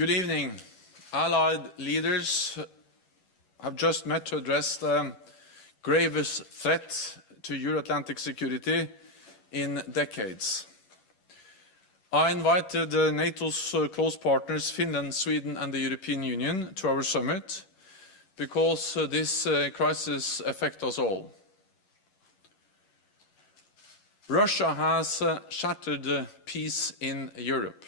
Good evening. Allied leaders have just met to address the gravest threat to Euro-Atlantic security in decades. I invited NATO's close partners, Finland, Sweden and the European Union, to our summit because this crisis affects us all. Russia has shattered peace in Europe.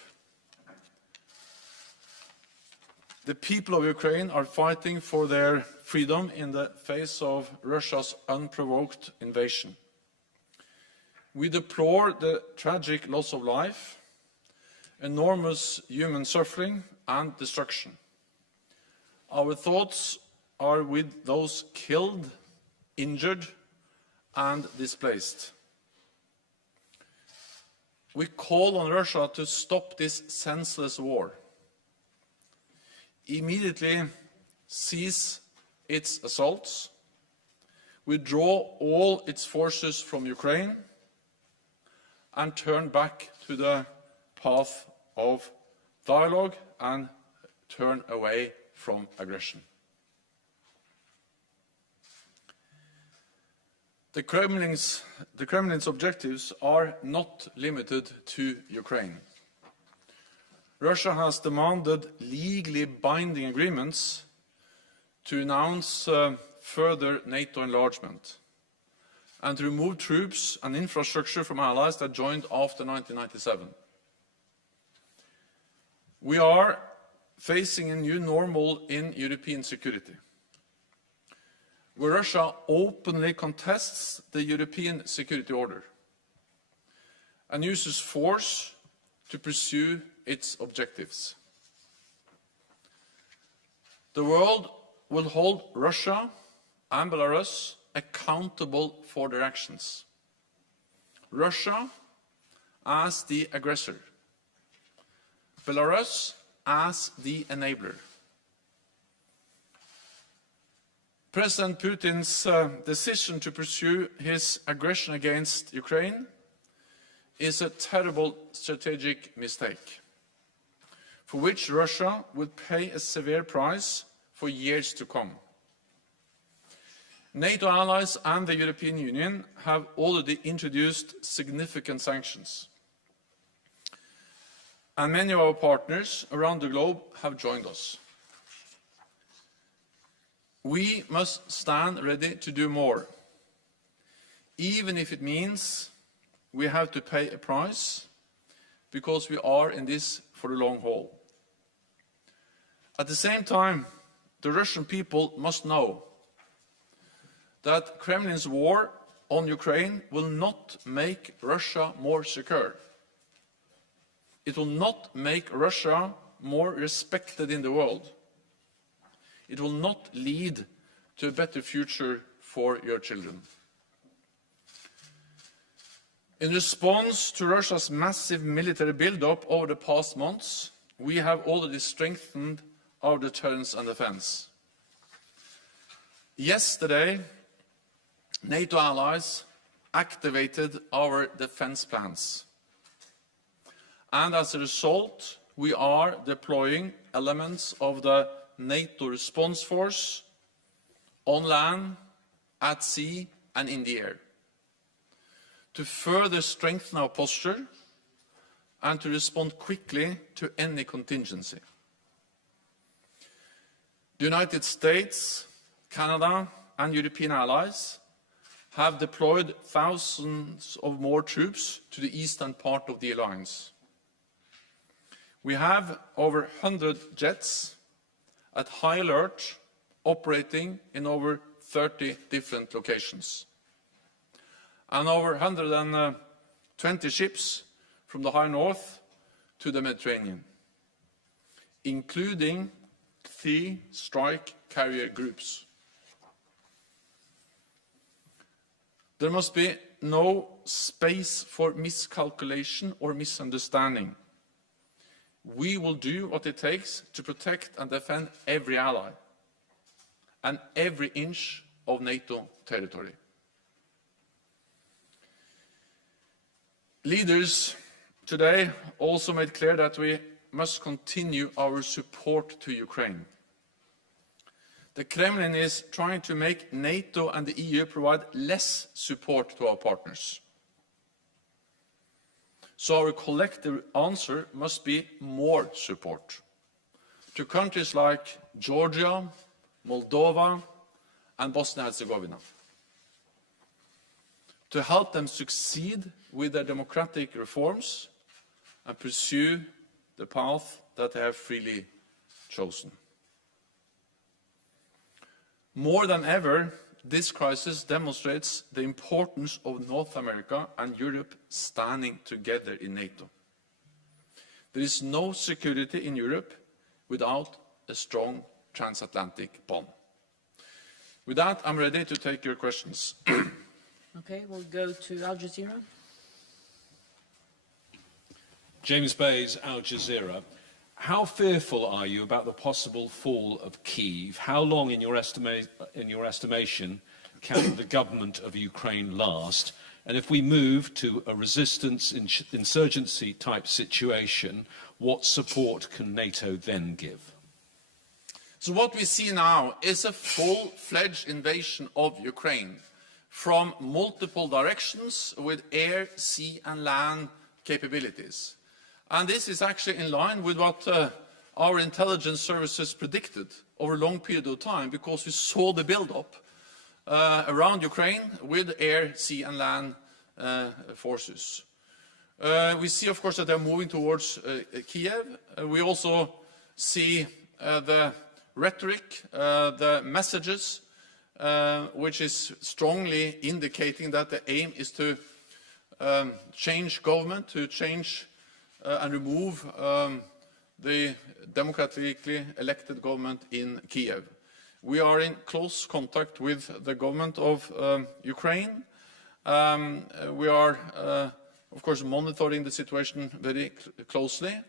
The people of Ukraine are fighting for their freedom in the face of Russia's unprovoked invasion. We deplore the tragic loss of life, enormous human suffering and destruction. Our thoughts are with those killed, injured and displaced. We call on Russia to stop this senseless war. Immediately cease its assaults, withdraw all its forces from Ukraine, and turn back to the path of dialogue and turn away from aggression. The Kremlin's objectives are not limited to Ukraine. Russia has demanded legally binding agreements to announce further NATO enlargement and to remove troops and infrastructure from allies that joined after 1997. We are facing a new normal in European security, where Russia openly contests the European security order and uses force to pursue its objectives. The world will hold Russia and Belarus accountable for their actions. Russia as the aggressor, Belarus as the enabler. President Putin's decision to pursue his aggression against Ukraine is a terrible strategic mistake, for which Russia will pay a severe price for years to come. NATO allies and the European Union have already introduced significant sanctions, and many of our partners around the globe have joined us. We must stand ready to do more, even if it means we have to pay a price, because we are in this for the long haul. At the same time, the Russian people must know that Kremlin's war on Ukraine will not make Russia more secure. It will not make Russia more respected in the world. It will not lead to a better future for your children. In response to Russia's massive military build-up over the past months, we have already strengthened our deterrence and defense. Yesterday, NATO allies activated our defense plans. And as a result, we are deploying elements of the NATO response force on land, at sea and in the air, to further strengthen our posture and to respond quickly to any contingency. The United States, Canada and European allies have deployed thousands of more troops to the eastern part of the alliance. We have over 100 jets at high alert, operating in over 30 different locations, and over 120 ships from the high north to the Mediterranean, including 3 strike carrier groups. There must be no space for miscalculation or misunderstanding. We will do what it takes to protect and defend every ally and every inch of NATO territory. Leaders today also made clear that we must continue our support to Ukraine. The Kremlin is trying to make NATO and the EU provide less support to our partners. So our collective answer must be more support to countries like Georgia, Moldova, and Bosnia-Herzegovina, to help them succeed with their democratic reforms and pursue the path that they have freely chosen. More than ever, this crisis demonstrates the importance of North America and Europe standing together in NATO. There is no security in Europe without a strong transatlantic bond. With that, I'm ready to take your questions. Okay, we'll go to Al Jazeera. James Bays, Al Jazeera. How fearful are you about the possible fall of Kiev? How long, in your estimation, can the government of Ukraine last? And if we move to a resistance insurgency type situation, what support can NATO then give? So what we see now is a full-fledged invasion of Ukraine from multiple directions with air, sea and land capabilities. And this is actually in line with what our intelligence services predicted over a long period of time, because we saw the build-up around Ukraine with air, sea and land forces. We see, of course, that they're moving towards Kiev. We also see the rhetoric, the messages, which is strongly indicating that the aim is to change government, to change and remove the democratically elected government in Kiev. We are in close contact with the government of Ukraine. We are, of course, monitoring the situation very closely.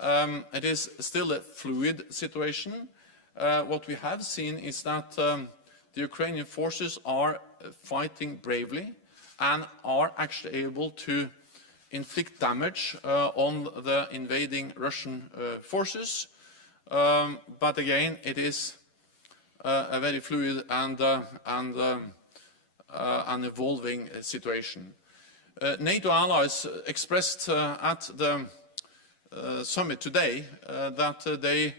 It is still a fluid situation. What we have seen is that the Ukrainian forces are fighting bravely and are actually able to inflict damage on the invading Russian forces. But again, it is a very fluid and an evolving situation. NATO allies expressed at the summit today that they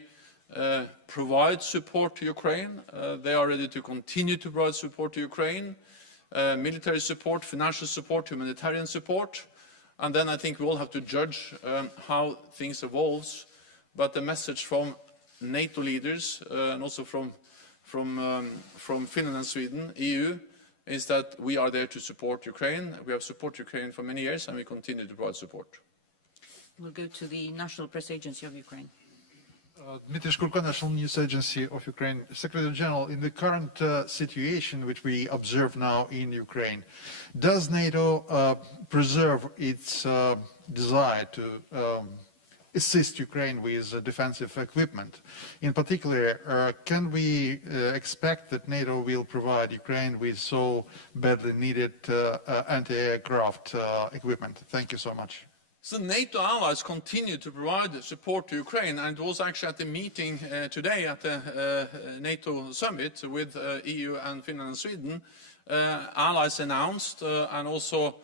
provide support to Ukraine. They are ready to continue to provide support to Ukraine, military support, financial support, humanitarian support. And then I think we all have to judge how things evolve. But the message from NATO leaders and also from Finland and Sweden, EU, is that we are there to support Ukraine. We have supported Ukraine for many years and we continue to provide support. We'll go to the National Press Agency of Ukraine. Dmitry Shkurko, National News Agency of Ukraine. Secretary General, in the current situation which we observe now in Ukraine, does NATO preserve its desire to assist Ukraine with defensive equipment? In particular, can we expect that NATO will provide Ukraine with so badly needed anti-aircraft equipment? Thank you so much. So NATO allies continue to provide support to Ukraine, and it was actually at the meeting today at the NATO summit with EU and Finland and Sweden, allies announced and also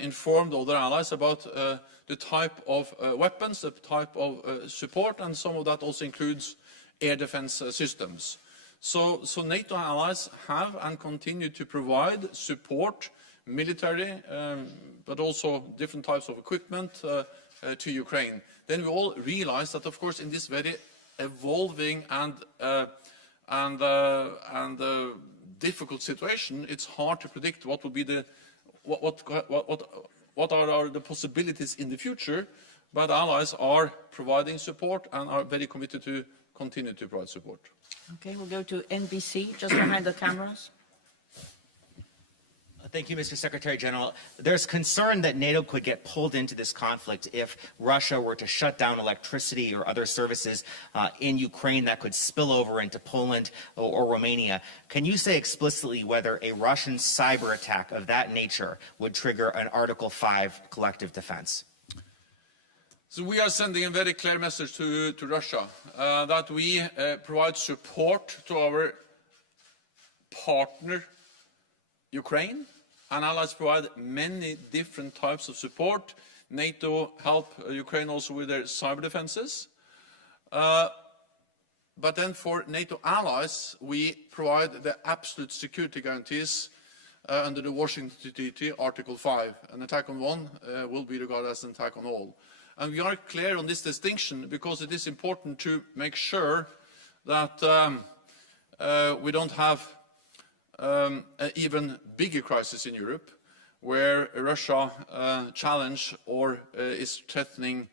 informed other allies about the type of weapons, the type of support, and some of that also includes air defense systems. So NATO allies have and continue to provide support, military, but also different types of equipment to Ukraine. Then we all realize that, of course, in this very evolving and difficult situation, it's hard to predict what will be the what are the possibilities in the future. But allies are providing support and are very committed to continue to provide support. Okay, we'll go to NBC, just behind the cameras. Thank you, Mr. Secretary General. There's concern that NATO could get pulled into this conflict if Russia were to shut down electricity or other services in Ukraine that could spill over into Poland or Romania. Can you say explicitly whether a Russian cyber attack of that nature would trigger an Article 5 collective defense? So we are sending a very clear message to Russia that we provide support to our partner Ukraine, and allies provide many different types of support. NATO help Ukraine also with their cyber defenses. But then for NATO allies, we provide the absolute security guarantees under the Washington Treaty, Article 5. An attack on one will be regarded as an attack on all. And we are clear on this distinction because it is important to make sure that we don't have an even bigger crisis in Europe, where Russia challenge or is threatening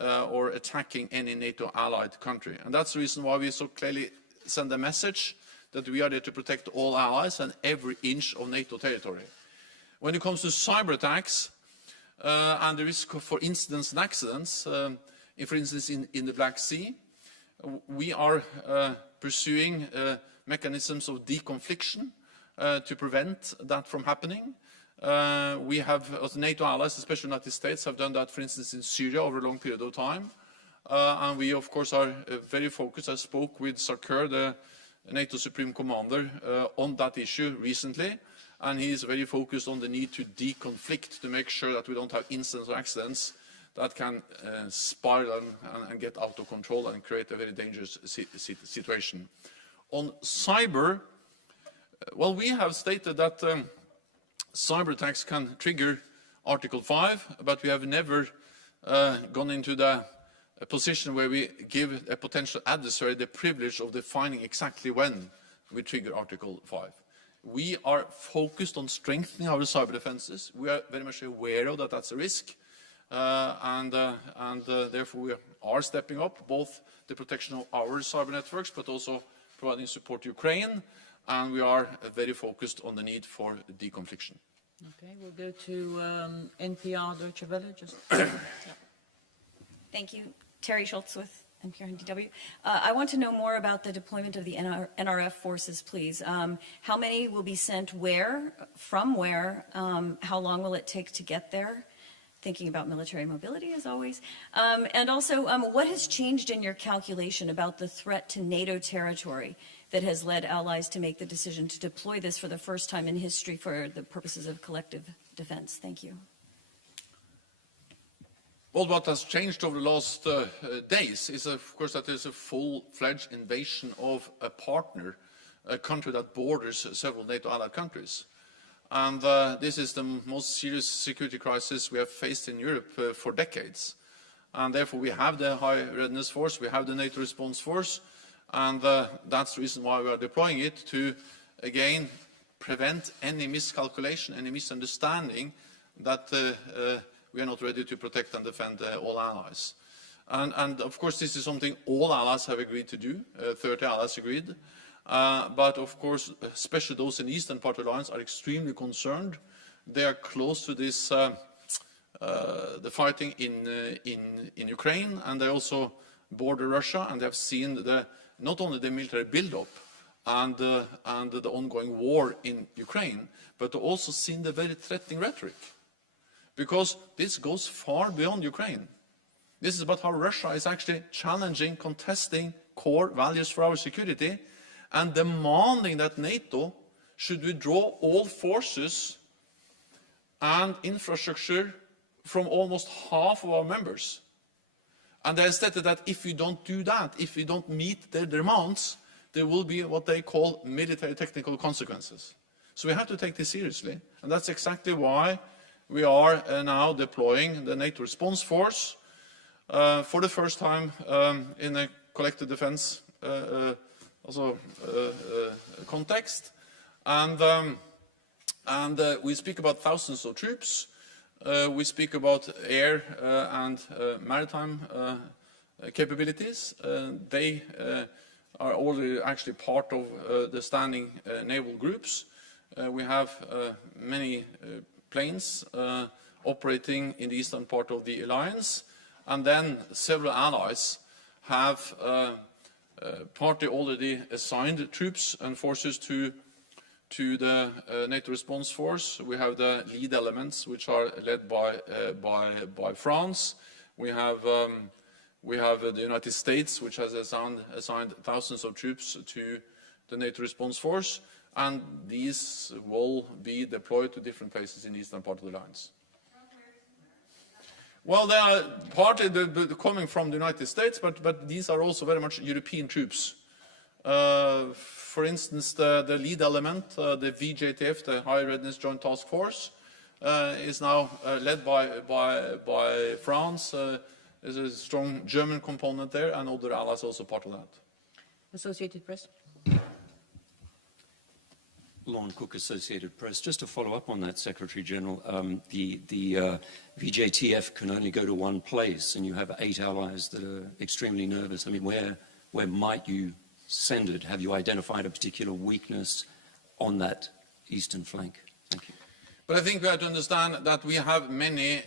or attacking any NATO allied country. And that's the reason why we so clearly send a message that we are there to protect all allies and every inch of NATO territory. When it comes to cyber attacks and the risk for incidents and accidents, for instance in the Black Sea, we are pursuing mechanisms of deconfliction to prevent that from happening. We have, as NATO allies, especially the United States, have done that, for instance, in Syria over a long period of time. And we, of course, are very focused. I spoke with Sarkar, the NATO Supreme Commander, on that issue recently. And he is very focused on the need to deconflict, to make sure that we don't have incidents or accidents that can spiral and get out of control and create a very dangerous situation. On cyber, well, we have stated that cyber attacks can trigger Article 5, but we have never gone into the position where we give a potential adversary the privilege of defining exactly when we trigger Article 5. We are focused on strengthening our cyber defenses. We are very much aware of that that's a risk, and therefore we are stepping up both the protection of our cyber networks, but also providing support to Ukraine. And we are very focused on the need for deconfliction. Okay, we'll go to NPR Deutsche Welle. Thank you. Terry Schultz with NPR and DW. I want to know more about the deployment of the NRF forces, please. How many will be sent where, from where? How long will it take to get there? Thinking about military mobility, as always. And also, what has changed in your calculation about the threat to NATO territory that has led allies to make the decision to deploy this for the first time in history for the purposes of collective defense? Thank you. Well, what has changed over the last days is, of course, that there's a full-fledged invasion of a partner, a country that borders several NATO allied countries. And this is the most serious security crisis we have faced in Europe for decades. And therefore, we have the High Readiness Force, we have the NATO Response Force, and that's the reason why we are deploying it, to, again, prevent any miscalculation, any misunderstanding that we are not ready to protect and defend all allies. And of course, this is something all allies have agreed to do. 30 allies agreed. But of course, especially those in the eastern part of the alliance are extremely concerned. They are close to this, the fighting in Ukraine, and they also border Russia, and they have seen not only the military build-up and the ongoing war in Ukraine, but also seen the very threatening rhetoric. Because this goes far beyond Ukraine. This is about how Russia is actually challenging, contesting core values for our security, and demanding that NATO should withdraw all forces and infrastructure from almost half of our members. And they have stated that if we don't do that, if we don't meet their demands, there will be what they call military technical consequences. So we have to take this seriously, and that's exactly why we are now deploying the NATO Response Force for the first time in a collective defense context. And we speak about thousands of troops. We speak about air and maritime capabilities. They are already actually part of the standing naval groups. We have many planes operating in the eastern part of the alliance, and then several allies have partly already assigned troops and forces to the NATO Response Force. We have the lead elements, which are led by France. We have the United States, which has assigned thousands of troops to the NATO response force, and these will be deployed to different places in the eastern part of the lines. Well, they are partly coming from the United States, but these are also very much European troops. For instance, the lead element, the VJTF, the High Readiness Joint Task Force, is now led by France. There's a strong German component there, and other allies also part of that. Associated Press. Lon Cook, Associated Press. Just to follow up on that, Secretary General, the VJTF can only go to one place, and you have 8 allies that are extremely nervous. I mean, where might you send it? Have you identified a particular weakness on that eastern flank? Thank you. But I think we have to understand that we have many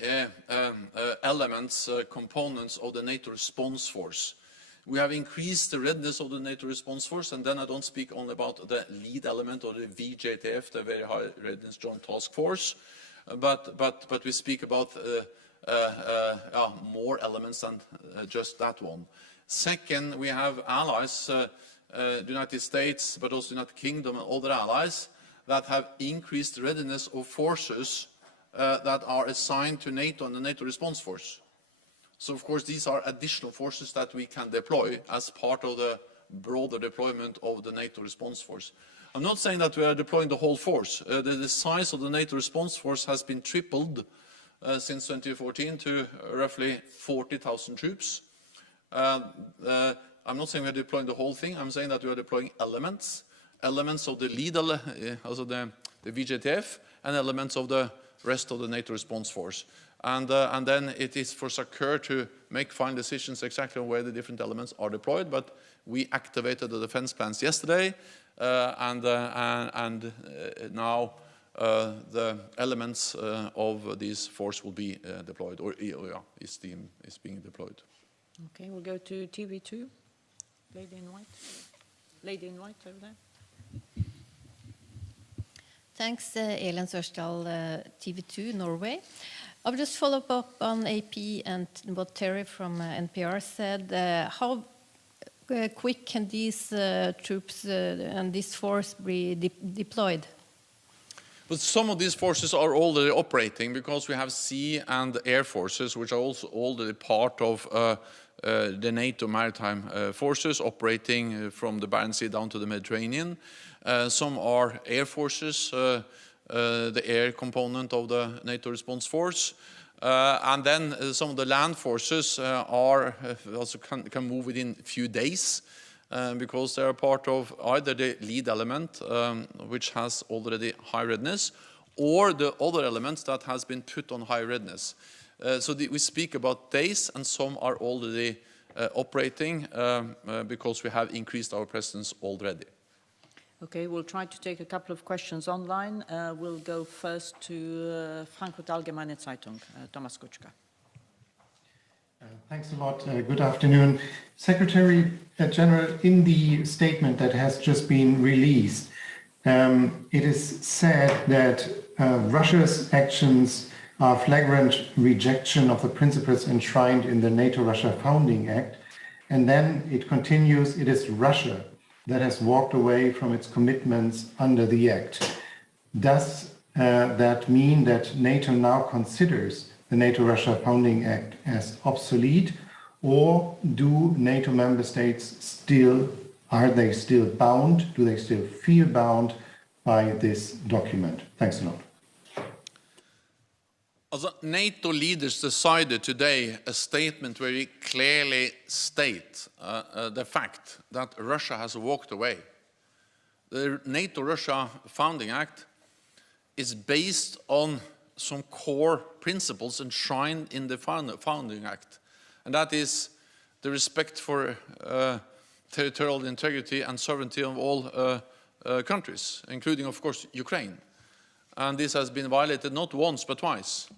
elements, components of the NATO response force. We have increased the readiness of the NATO response force, and then I don't speak only about the lead element or the VJTF, the Very High Readiness Joint Task Force, but we speak about more elements than just that one. Second, we have allies, the United States, but also the United Kingdom and other allies, that have increased readiness of forces that are assigned to NATO and the NATO response force. So, of course, these are additional forces that we can deploy as part of the broader deployment of the NATO response force. I'm not saying that we are deploying the whole force. The size of the NATO response force has been tripled since 2014 to roughly 40,000 troops. I'm not saying we are deploying the whole thing. I'm saying that we are deploying elements of the lead, also the VJTF, and elements of the rest of the NATO response force. And then it is for SACEUR to make final decisions exactly on where the different elements are deployed. But we activated the defense plans yesterday, and now the elements of this force will be deployed, or is being deployed. Okay, we'll go to TV2. Lady in white. Lady in white over there. Thanks, Elin Sørsdal, TV2 Norway. I'll just follow up on AP and what Terry from NPR said. How quick can these troops and this force be deployed? But some of these forces are already operating because we have sea and air forces, which are also already part of the NATO maritime forces operating from the Barents Sea down to the Mediterranean. Some are air forces, the air component of the NATO response force. And then some of the land forces also can move within a few days because they are part of either the lead element, which has already high readiness, or the other elements that has been put on high readiness. So we speak about days, and some are already operating because we have increased our presence already. Okay, we'll try to take a couple of questions online. We'll go first to Frankfurt Allgemeine Zeitung, Thomas Kutschka. Thanks a lot. Good afternoon. Secretary General, in the statement that has just been released, it is said that Russia's actions are flagrant rejection of the principles enshrined in the NATO-Russia Founding Act. And then it continues, it is Russia that has walked away from its commitments under the Act. Does that mean that NATO now considers the NATO-Russia Founding Act as obsolete, or do NATO member states are they still bound? Do they still feel bound by this document? Thanks a lot. NATO leaders decided today a statement where we clearly state the fact that Russia has walked away. The NATO-Russia Founding Act is based on some core principles enshrined in the Founding Act, and that is the respect for territorial integrity and sovereignty of all countries, including, of course, Ukraine. And this has been violated not once but twice,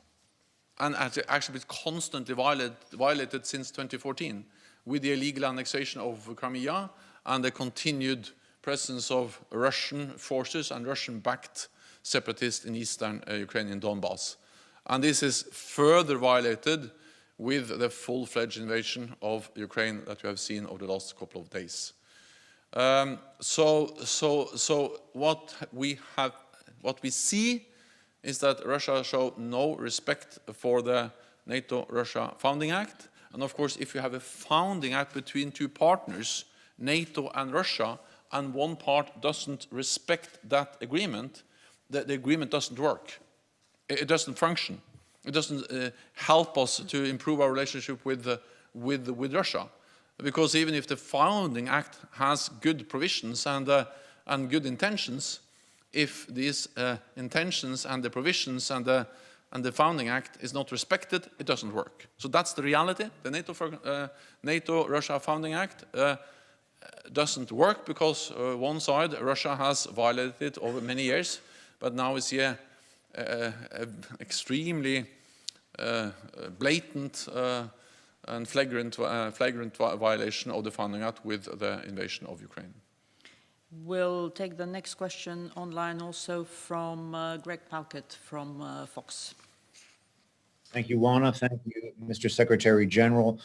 and actually been constantly violated since 2014 with the illegal annexation of Crimea and the continued presence of Russian forces and Russian-backed separatists in eastern Ukrainian Donbass. And this is further violated with the full-fledged invasion of Ukraine that we have seen over the last couple of days. So what we see is that Russia showed no respect for the NATO-Russia Founding Act. And of course, if you have a founding act between two partners, NATO and Russia, and one part doesn't respect that agreement, the agreement doesn't work. It doesn't function. It doesn't help us to improve our relationship with Russia. Because even if the founding act has good provisions and good intentions, if these intentions and the provisions and the founding act is not respected, it doesn't work. So that's the reality. The NATO-Russia Founding Act doesn't work because one side, Russia, has violated it over many years, but now we see a extremely blatant and flagrant violation of the founding act with the invasion of Ukraine. We'll take the next question online also from Greg Palkett from Fox. Thank you, Juana. Thank you, Mr. Secretary General.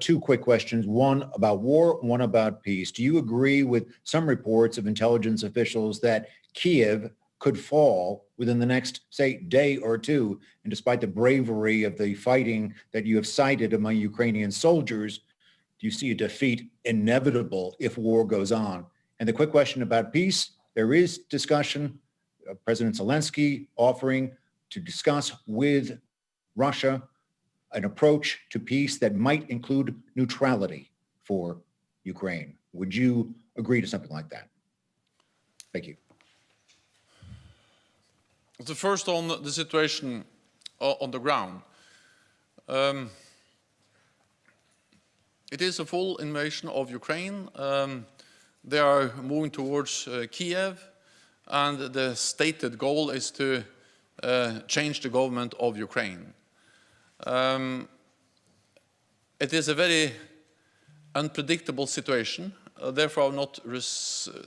Two quick questions, one about war, one about peace. Do you agree with some reports of intelligence officials that Kiev could fall within the next, say, day or two? And despite the bravery of the fighting that you have cited among Ukrainian soldiers, do you see a defeat inevitable if war goes on? And the quick question about peace, there is discussion, President Zelensky offering to discuss with Russia an approach to peace that might include neutrality for Ukraine. Would you agree to something like that? Thank you. The first on the situation on the ground. It is a full invasion of Ukraine. They are moving towards Kiev, and the stated goal is to change the government of Ukraine. It is a very unpredictable situation. Therefore, I will not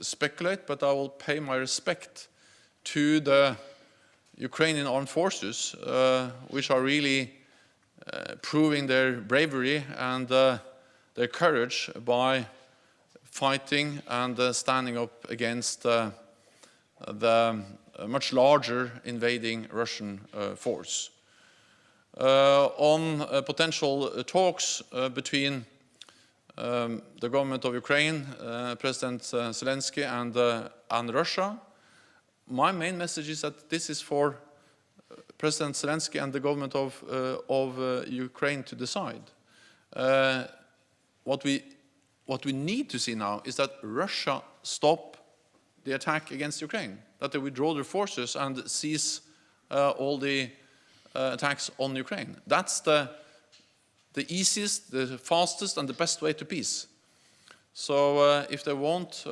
speculate, but I will pay my respect to the Ukrainian armed forces, which are really proving their bravery and their courage by fighting and standing up against the much larger invading Russian force. On potential talks between the government of Ukraine, President Zelensky, and Russia, my main message is that this is for President Zelensky and the government of Ukraine to decide. What we need to see now is that Russia stop the attack against Ukraine, that they withdraw their forces and cease all the attacks on Ukraine. That's the easiest, the fastest, and the best way to peace. So if they want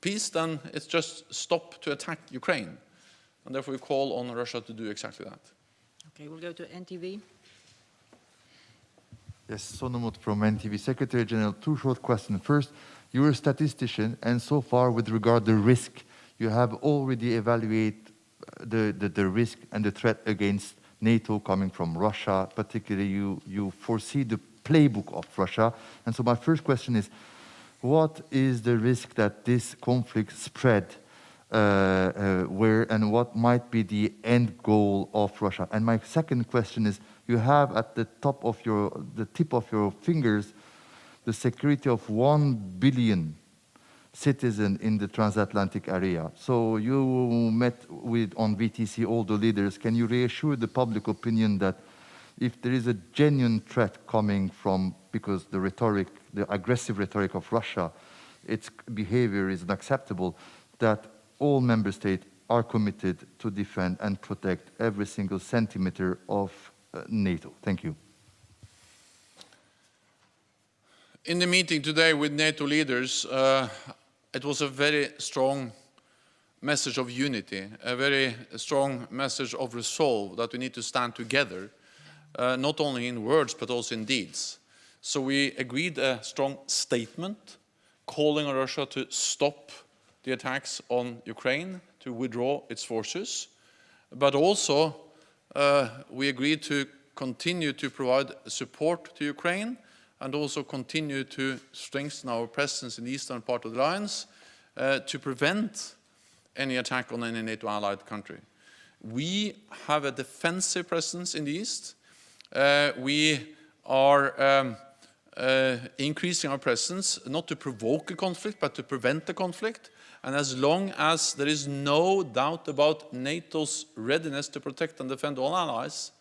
peace, then it's just stop to attack Ukraine. And therefore we call on Russia to do exactly that. Okay, we'll go to NTV. Yes, Sonomut from NTV. Secretary General, two short questions. First, you're a statistician, and so far with regard to risk, you have already evaluated the risk and the threat against NATO coming from Russia. Particularly, you foresee the playbook of Russia. And so my first question is, what is the risk that this conflict spread where, and what might be the end goal of Russia? And my second question is, you have at the tip of your fingers the security of 1 billion citizens in the transatlantic area. So you met with on VTC all the leaders. Can you reassure the public opinion that if there is a genuine threat coming from, because the rhetoric, the aggressive rhetoric of Russia, its behavior is unacceptable, that all member states are committed to defend and protect every single centimeter of NATO? Thank you. In the meeting today with NATO leaders, it was a very strong message of unity, a very strong message of resolve that we need to stand together, not only in words but also in deeds. So we agreed a strong statement calling on Russia to stop the attacks on Ukraine, to withdraw its forces, but also we agreed to continue to provide support to Ukraine and also continue to strengthen our presence in the eastern part of the alliance to prevent any attack on any NATO allied country. We have a defensive presence in the east. We are increasing our presence, not to provoke a conflict, but to prevent the conflict. And as long as there is no doubt about NATO's readiness to protect and defend all allies,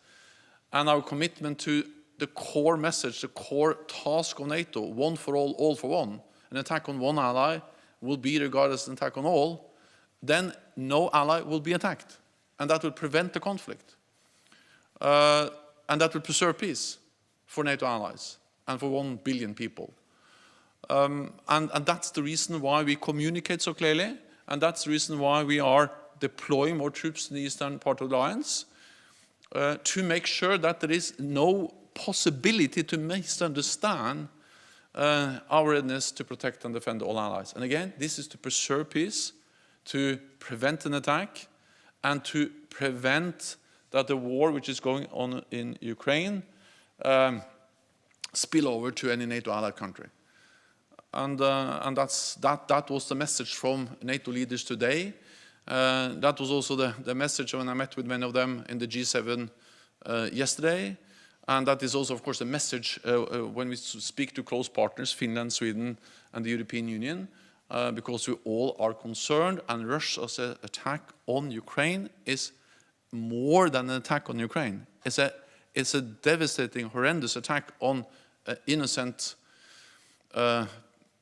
and our commitment to the core message, the core task of NATO, one for all for one, an attack on one ally will be regarded as an attack on all, then no ally will be attacked. And that will prevent the conflict. And that will preserve peace for NATO allies and for 1 billion people. And that's the reason why we communicate so clearly, and that's the reason why we are deploying more troops in the eastern part of the alliance, to make sure that there is no possibility to misunderstand our readiness to protect and defend all allies. And again, this is to preserve peace, to prevent an attack, and to prevent that the war which is going on in Ukraine spill over to any NATO allied country. And that was the message from NATO leaders today. That was also the message when I met with many of them in the G7 yesterday. And that is also, of course, the message when we speak to close partners, Finland, Sweden, and the European Union, because we all are concerned, and Russia's attack on Ukraine is more than an attack on Ukraine. It's a devastating, horrendous attack on innocent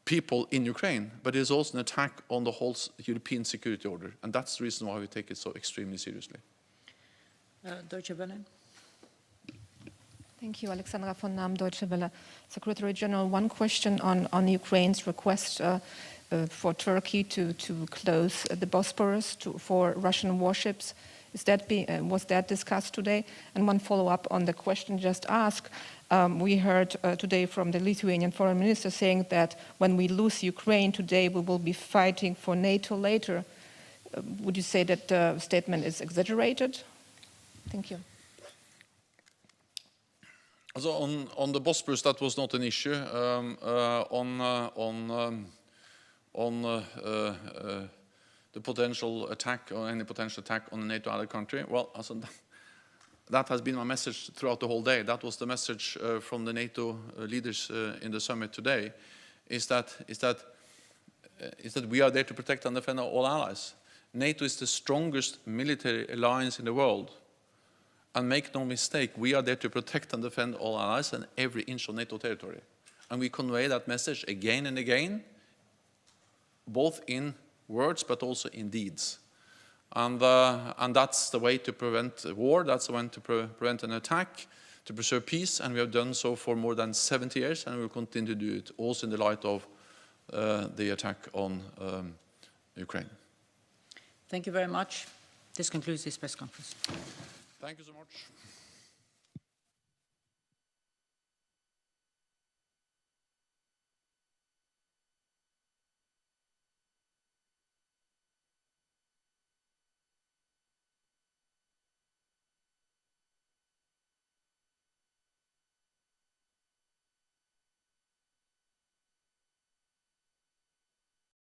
people in Ukraine, but it is also an attack on the whole European security order, and that's the reason why we take it so extremely seriously. Deutsche Welle. Thank you, Alexandra von Nahm, Deutsche Welle. Secretary General, one question on Ukraine's request for Turkey to close the Bosporus for Russian warships. Was that discussed today? And one follow-up on the question just asked. We heard today from the Lithuanian foreign minister saying that when we lose Ukraine today, we will be fighting for NATO later. Would you say that the statement is exaggerated? Thank you. So on the Bosporus, that was not an issue. The potential attack or any potential attack on a NATO allied country, well, that has been my message throughout the whole day. That was the message from the NATO leaders in the summit today, is that we are there to protect and defend all allies. NATO is the strongest military alliance in the world. And make no mistake, we are there to protect and defend all allies and every inch of NATO territory. And we convey that message again and again, both in words but also in deeds. And that's the way to prevent war, that's the way to prevent an attack, to preserve peace, and we have done so for more than 70 years, and we will continue to do it, also in the light of the attack on Ukraine. Thank you very much. This concludes this press conference. Thank you so much.